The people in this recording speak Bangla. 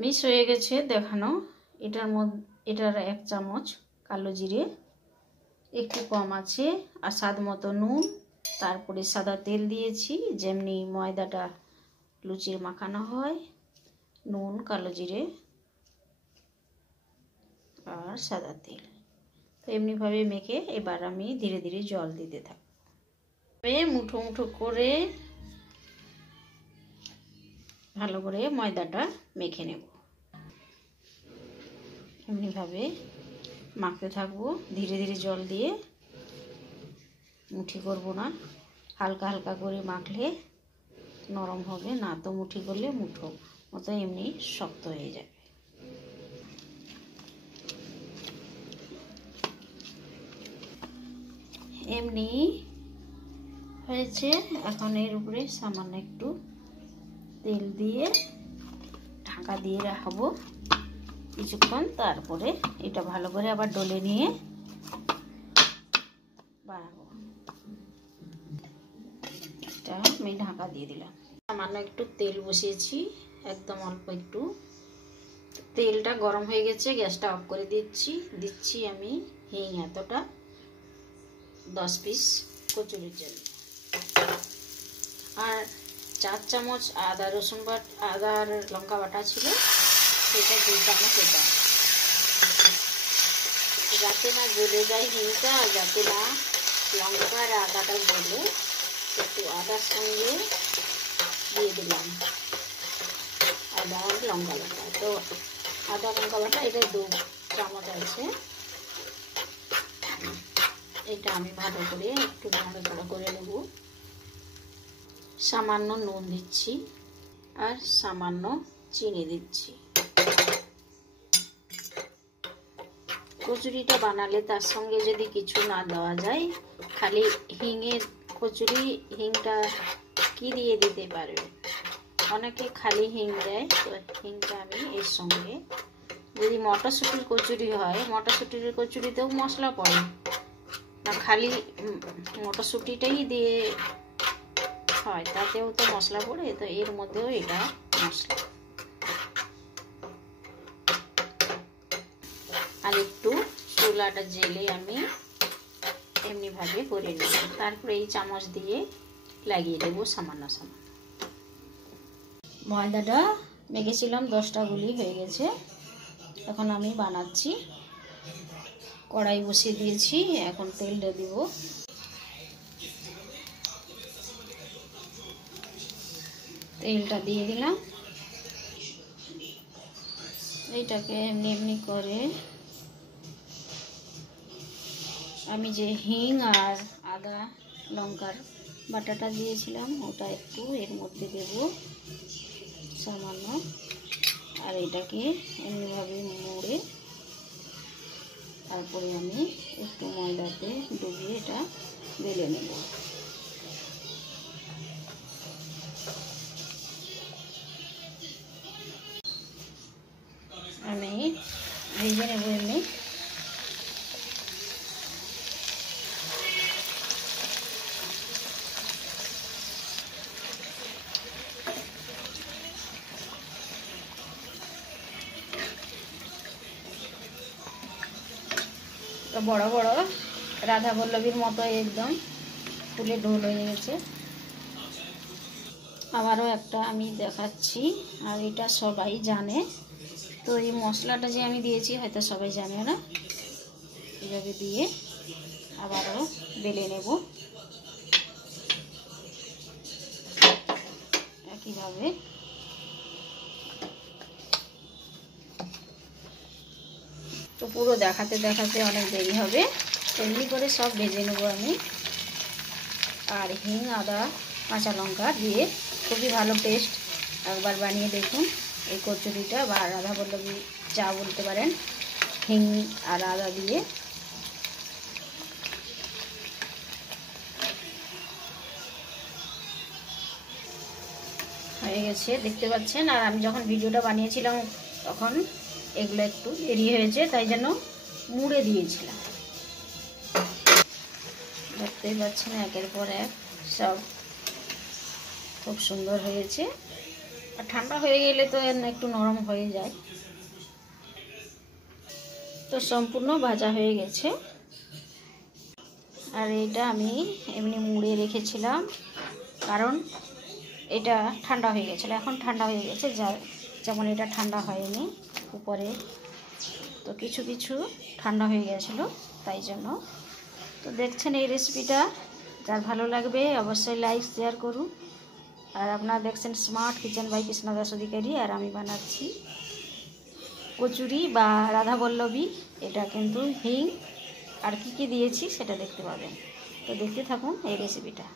মিক্স হয়ে গেছে দেখানো। এটার 1 চামচ কালো জিরে, একটু কম আছে, আর স্বাদ মতো নুন, তারপরে সাদা তেল দিয়েছি, যেমনি ময়দাটা লুচির মাখানো হয়। নুন, কালো জিরে আর সাদা তেল, তো এমনিভাবে মেখে এবার আমি ধীরে ধীরে জল দিতে থাকবো। মুঠো মুঠো করে ভালো করে ময়দাটা মেখে নেব। এমনিভাবে মাখতে থাকবো ধীরে ধীরে জল দিয়ে, মুঠি করব না, হালকা হালকা করে মাখলে নরম হবে, না তো মুঠি করলে মুঠো মতো এমনি শক্ত হয়ে যাবে। এমনি হয়েছে। এখন এর উপরে সামান্য একটু তেল দিয়ে ঢাকা দিয়ে রাখবো কিছুক্ষণ, তারপরে এটা ভালো করে আবার ডলে নিয়ে বানাবো। এটা আমি ঢাকা দিয়ে দিলাম। সামান্য একটু তেল বসিয়েছি, একদম অল্প একটু। তেলটা গরম হয়ে গেছে, গ্যাসটা অফ করে দিচ্ছি আমি হিং এতটা, 10 পিস কচুরির জন্য, আর 4 চামচ আদা রসুন আদা আর লঙ্কা বাটা ছিল, সেটা 2 চামচ এটা, যাতে না গলে যায় হিংটা, যাতে না লঙ্কা আর আদাটা গলে, একটু আদার সঙ্গে দিয়ে দিলাম আদা আর লঙ্কা বাটা। তো আদা লঙ্কা বাটা এটা 2 চামচ আছে। এটা আমি ভালো করে একটু নাড়াচাড়া করে নেব। সামান্য নুন দিচ্ছি আর সামান্য চিনি দিচ্ছি। কচুরিটা বানালে তার সঙ্গে যদি কিছু না দেওয়া যায়, খালি হিঙের কচুরি, হিংটা কি দিয়ে দিতে পারবে, অনেকে খালি হিং দেয়, তো হিংটা আমি এর সঙ্গে, যদি মটরশুঁটির কচুরি হয়, মটরশুঁটির কচুরিতেও মশলা পড়ে না, খালি মটরশুঁটিটাই দিয়ে হয়, তাতেও তো মশলা পড়ে, তো এর মধ্যেও এটা মশলা। আর একটু চুলাটা জেলে আমি এমনিভাবে করে নেব, তারপরে এই চামচ দিয়ে লাগিয়ে দেবো সামান্য সামান্য। ময়দাটা মেখেছিলাম 10টা গুলি হয়ে গেছে। এখন আমি বানাচ্ছি। কড়াই বসিয়ে দিয়েছি, এখন তেলটা দিব। তেলটা দিয়ে দিলাম। এইটাকে এমনি এমনি করে আমি যে হিং আর আদা লঙ্কার বাটাটা দিয়েছিলাম, ওটা একটু এর মধ্যে দেব সামান্য, আর এটাকে এমনিভাবে মুড়ে তারপরে আমি একটু ময়দাতে ডুবিয়ে এটা বেলে নেব। আমি ভেজে নেব এমনি। বড় বড় রাধা বল্লভীর মতো একদম ফুলে ঢোল হয়ে গেছে। আবারও একটা আমি দেখাচ্ছি, আর এটা সবাই জানে, তো এই মশলাটা যে আমি দিয়েছি হয়তো সবাই জানে না। এইভাবে দিয়ে আবারও বেলে নেব একইভাবে। তো পুরো দেখাতে দেখাতে অনেক দেরি হবে, এমনি করে সব ভেজে নেব আমি। আর হিং আদা কাঁচা লঙ্কা দিয়ে খুবই ভালো টেস্ট, একবার বানিয়ে দেখুন এই কচুরিটা, বা রাধা বল্লভী চা বলতে পারেন, হিং আর আদা দিয়ে। হয়ে গেছে দেখতে পাচ্ছেন। আর আমি যখন ভিডিওটা বানিয়েছিলাম তখন এগুলো একটু দেরি হয়েছে, তাই জন্য মুড়ে দিয়েছিলাম। দেখতেই পাচ্ছেন একের পর এক সব খুব সুন্দর হয়েছে। আর ঠান্ডা হয়ে গেলে তো একটু নরম হয়ে যায়। তো সম্পূর্ণ ভাজা হয়ে গেছে। আর এটা আমি এমনি মুড়ে রেখেছিলাম, কারণ এটা ঠান্ডা হয়ে গেছিলো। এখন ঠান্ডা হয়ে গেছে, যেমন এটা ঠান্ডা হয়নি উপরে, তো কিছু কিছু ঠান্ডা হয়ে গেছিলো, তাই জন্য। তো দেখছেন এই রেসিপিটা, যার ভালো লাগবে অবশ্যই লাইক শেয়ার করুন। আর আপনারা দেখছেন smart kitchen by Krishna Das Adhikari, আর আমি বানাচ্ছি কচুরি বা রাধাবল্লভী। এটা কিন্তু হিং আর কি দিয়েছি সেটা দেখতে পাবেন। তো দেখতে থাকুন এই রেসিপিটা।